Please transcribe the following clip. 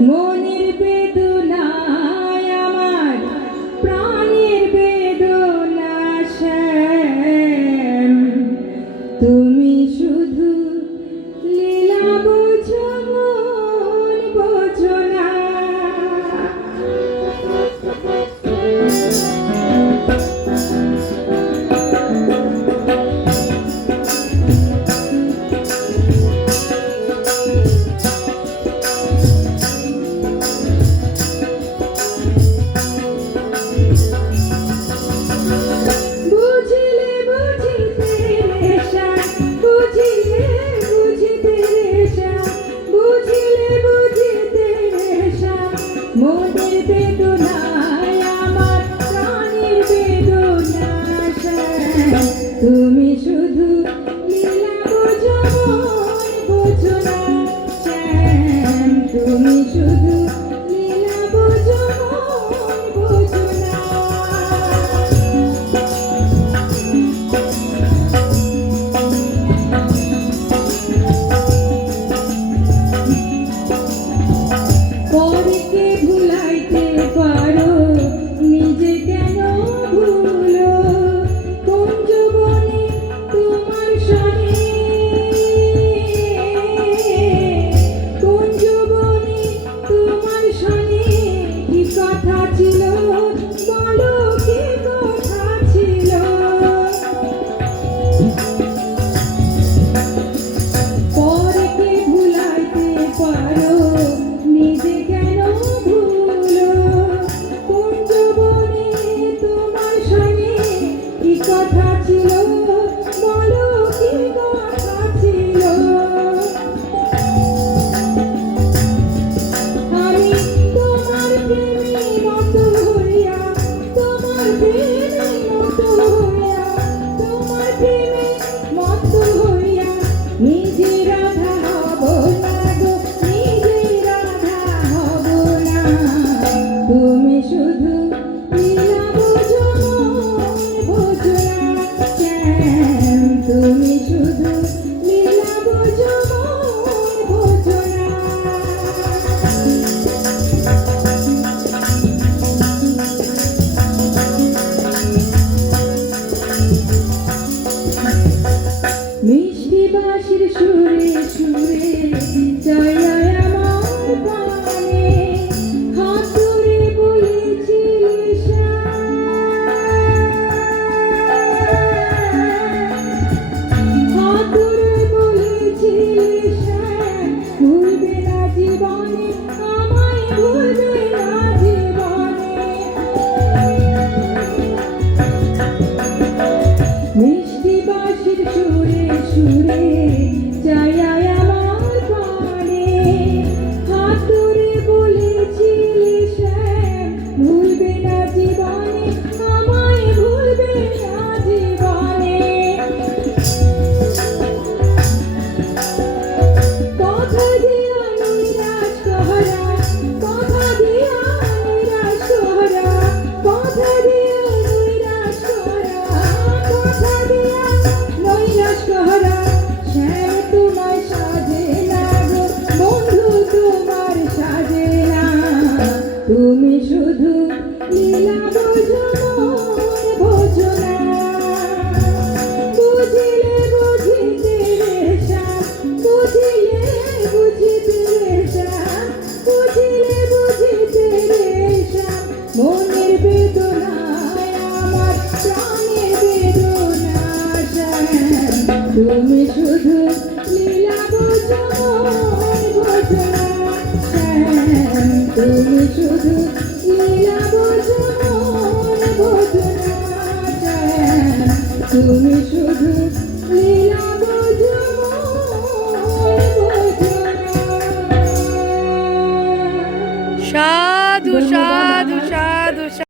মনের বেদনায় আমার প্রাণের বেদনা শ্যাম, তুমি শুধু লীলা বোঝো মন বোঝো না। মনের বেদনায় আমার প্রাণের বেদনা শ্যাম, তুমি শুধু লীলা বোঝো মন বোঝো না শ্যাম, তুমি শুধু লীলা বোঝো মন বোঝো না। পরকে ভুলাইতে পারো নিজে কেন ভুলো, কোন যৌবনে তোমার সনে, কোন যৌবনে তোমার সনে কি কথা ছিল বলো, কি কথা ছিল। পরকে ভুলাইতে পারো নিজে কেন ভুলো, কোন যৌবনে তোমার সনে কি কথা ছিল বলো, কি কথা ছিল। আমি তোমার প্রেমী মত হইয়া, তোমার প্রেমী মত হইয়া, তোমার প্রেমী মত হইয়া নিজে রাধা হব না গো, নিজে রাধা হব না। তুমি শুধু লীলা বোঝো মন বোঝো না শ্যাম, তুমি শুধু লীলা বোঝো মন বোঝো না। মিষ্টি বাঁশির সুরে সুরে জয় আমার প্রাণে, হাত ধরে বলেছিলি হাত ধরে বলেছিলি শ্যাম, ভুলবে না জীবনে আমায়, ভুলবে না জীবনে। মিষ্টি বাঁশির সুরে সুরে জয় আমার প্রাণে, হাত ধরে বলেছিলি শ্যাম, ভুলবে না জীবনে আমায়, ভুলবে না জীবনে। কথা দিয়া নিরাশ করা, কথা দিয়া নিরাশ করা, কথা দিয়া নিরাশ করা, কথা দিয়া নৈরাশ করা শ্যাম, তোমার সাজে না গো বন্ধু, তোমার সাজে না। তুমি শুধু লীলা বোঝো মন বোঝো না, বুঝিলে বুঝিতে রে শ্যাম, বুঝিলে বুঝিতে রে শ্যাম, বুঝিলে বুঝিতে রে শ্যাম। মনের বেদনায় আমার প্রাণের বেদনা শ্যাম, তুমি শুধু লীলা বোঝো মন বোঝো না শ্যাম, তুমি শুধু লীলা বোঝো মন বোঝো না শ্যাম, তুমি শুধু লীলা